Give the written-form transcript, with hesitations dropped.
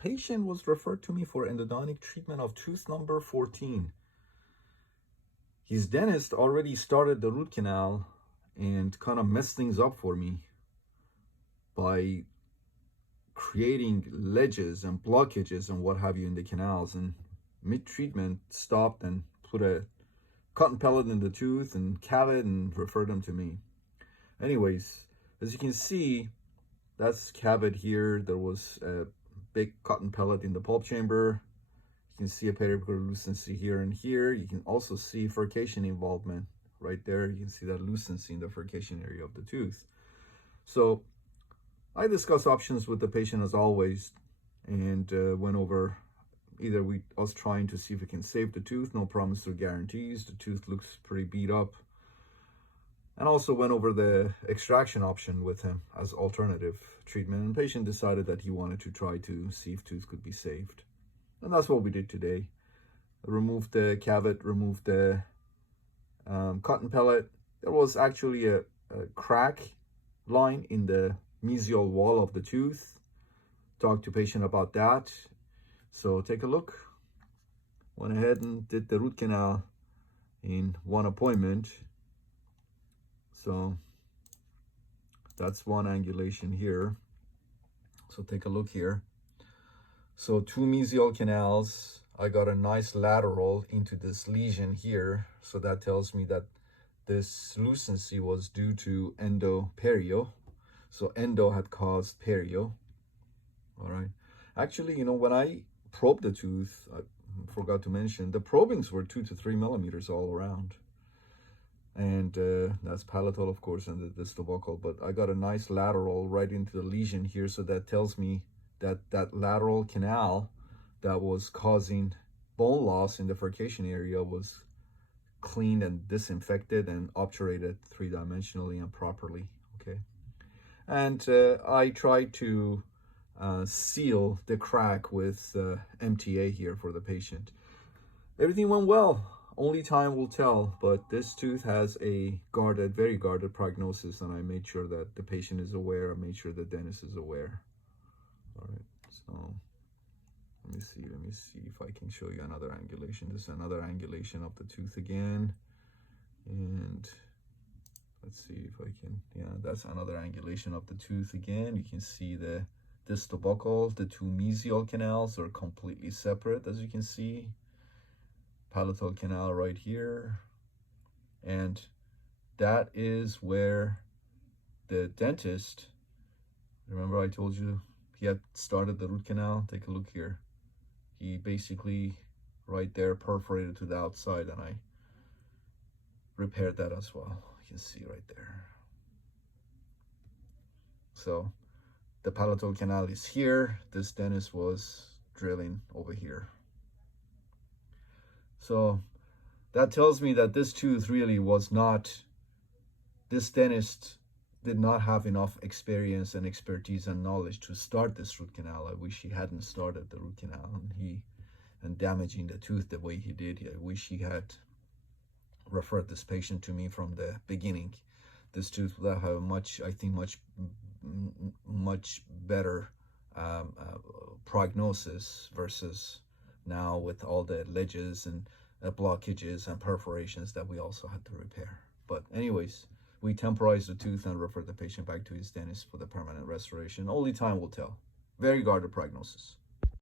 patient was referred to me for endodontic treatment of tooth number 14. His dentist already started the root canal and kind of messed things up for me by creating ledges and blockages and what have you in the canals, and mid-treatment stopped and put a cotton pellet in the tooth and cavit and referred them to me. Anyways, as you can see, that's cavit here. There was a big cotton pellet in the pulp chamber. You can see a periapical lucency here and here. You can also see furcation involvement right there. You can see that lucency in the furcation area of the tooth. So I discussed options with the patient as always, and went over either us trying to see if we can save the tooth, no promise or guarantees. The tooth looks pretty beat up. And also went over the extraction option with him as alternative treatment. And the patient decided that he wanted to try to see if tooth could be saved. And that's what we did today. Removed the cavit, removed the cotton pellet. There was actually a crack line in the mesial wall of the tooth. Talked to patient about that. So take a look. Went ahead and did the root canal in one appointment. So that's one angulation here. So take a look here. So 2 mesial canals. I got a nice lateral into this lesion here. So that tells me that this lucency was due to endo-perio. So endo had caused perio. All right. Actually, you know, when I probed the tooth, I forgot to mention, the probings were 2 to 3 millimeters all around. And that's palatal, of course, and the distal buccal. But I got a nice lateral right into the lesion here. So that tells me that that lateral canal that was causing bone loss in the furcation area was cleaned and disinfected and obturated 3-dimensionally and properly. Okay. And I tried to seal the crack with MTA here for the patient. Everything went well. Only time will tell, but this tooth has a guarded, very guarded prognosis, and I made sure that the patient is aware. I made sure the dentist is aware. All right, so let me see if I can show you another angulation. This is another angulation of the tooth again, and let's see if I can, yeah, that's another angulation of the tooth again. You can see the distal buccal, the 2 mesial canals are completely separate, as you can see. Palatal canal right here. And that is where the dentist, remember I told you he had started the root canal? Take a look here. He basically right there perforated to the outside, and I repaired that as well. You can see right there. So the palatal canal is here. This dentist was drilling over here. So that tells me that this tooth really was not, this dentist did not have enough experience and expertise and knowledge to start this root canal. I wish he hadn't started the root canal and damaging the tooth the way he did. I wish he had referred this patient to me from the beginning. This tooth would have a much, I think, much better prognosis versus now with all the ledges and blockages and perforations that we also had to repair. But anyways, we temporized the tooth and referred the patient back to his dentist for the permanent restoration. Only time will tell. Very guarded prognosis.